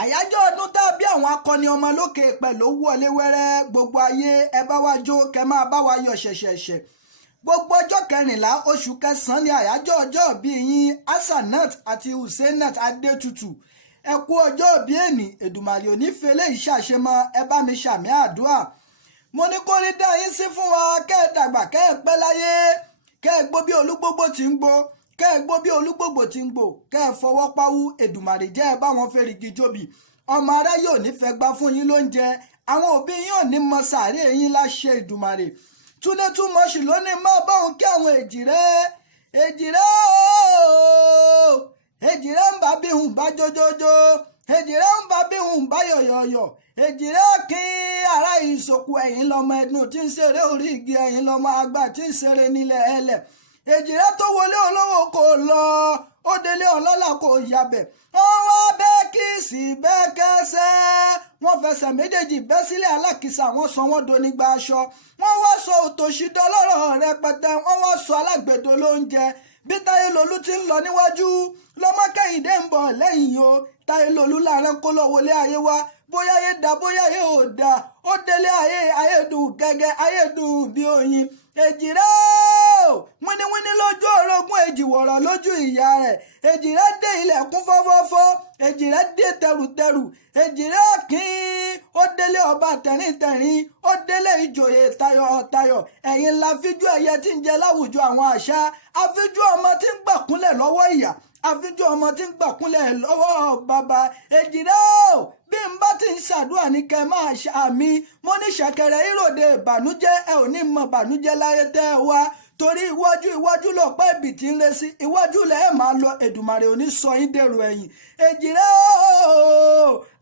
àyájọ́ ọdún tàbí àwọn akọni ọmọ lókè pẹ̀lú wọlé wẹ́rẹ́ gbogbo ayé ẹ bá wa jó kẹ máa bá wa yọ̀ ṣẹ̀ṣẹ̀ṣẹ̀ gbogbo ọjọ́ 14 oṣù kẹsàn-án ni àyájọ́ ọjọ́ ìbí yín Hasanat àti Hussainat Adétutù ẹ kú ọjọ́ ìbí èní Èdùmàrè onífẹ́lẹ́ ìṣàṣemọ ẹ bá mi ṣàmì àdúrà mo ní kó rí dá yín sí fún wa kẹ́ ẹ dàgbà kẹ́ ẹ pẹ́ láyé kẹ́ ẹ gbó bí olúgbógbó ti ń gbó kẹ́ ẹ gbó bí olúgbògbò ti ń gbò kẹ́ ẹ fọwọ́ páwú Èdùmàrè jẹ́ ẹ bá wọn fẹ́rìgì jóbi ọmọ ará yóò ní fẹ́ gbá fún yín lóúnjẹ àwọn òbí yín ò ní mọ sàárè yín láṣẹ Èdùmàrè túnde tún mọṣù lónìí má bá òun kí àwọn èjìrẹ́ èjìrẹ́ ń bá bí hùn bá jójójó èjìrẹ́ ń bá bí hùn bá yọ̀yọ̀yọ̀ èjìrẹ́ kí ara ìsòkù ẹ̀yìn lọ́mọ ẹ̀dùn tí ń ṣeré orí igi ẹ̀yìn lọ́mọ àgbà tí ń ṣeré nílẹ̀ ẹlẹ̀ èjìrẹ́ tó wọlé olówó kò lọ ó délé ọlọ́lá kò yabẹ̀ wọ́n wá bẹ́ẹ̀ kí sí bẹ́ẹ̀ kẹsẹ́ wọ́n fẹsẹ̀ méjèèjì bẹ́ sílẹ̀ alákìsà wọ́n sọ wọ́n donígba aṣọ wọ́n wá sọ òtòṣì dọlọ́rọ̀ rẹpẹtẹ wọ́n wá sọ alágbèdo lóúnjẹ bí Táyélolú ti ń lọ níwájú lọ́mọ Kẹ́hìndé ń bọ̀ lẹ́yìn o Táyélolú láàrin kó lọ wọlé ayé wa bóyá ayé dá bóyá ayé ò dá ó délé ayédùn gẹ́gẹ́ ayédùn bí oyin èjìrẹ́ wíníwíní lójú orogún èjìwọ̀rọ̀ lójú ìyá rẹ̀ èjìrẹ́ dé ilẹ̀kùn fọ́fọ́fọ́ èjìrẹ́ dé tẹrùtẹrù èjìrẹ́ kín ó délé ọba tẹ̀ríntẹ̀rín ó délé ìjòyè tayọ̀tayọ̀ ẹ̀yìn la fíjú ẹyẹ tí ń jẹ láwùjọ àwọn àṣà àfíjú ọmọ tí ń gbàkúnlẹ̀ lọ́wọ́ ìyá àfíjú ọmọ tí ń gbàkúnlẹ̀ lọ́wọ́ bàbá èjìrẹ́ bí n bá ti ń ṣàdúrà ní kẹ́ máa ṣàmì mo ní ṣẹ̀kẹ̀rẹ̀ ìròde ìbànújẹ́ ẹ ò ní mọ ìbànújẹ́ láyé tẹ́ ẹ wá torí iwájú lọ̀pọ̀ ibì tí ń lé sí iwájú lẹ̀ ẹ̀ máa lọ Èdùmàrè ò ní sọ yín dèrò ẹ̀yìn èjìrẹ́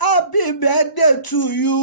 happy birthday to you.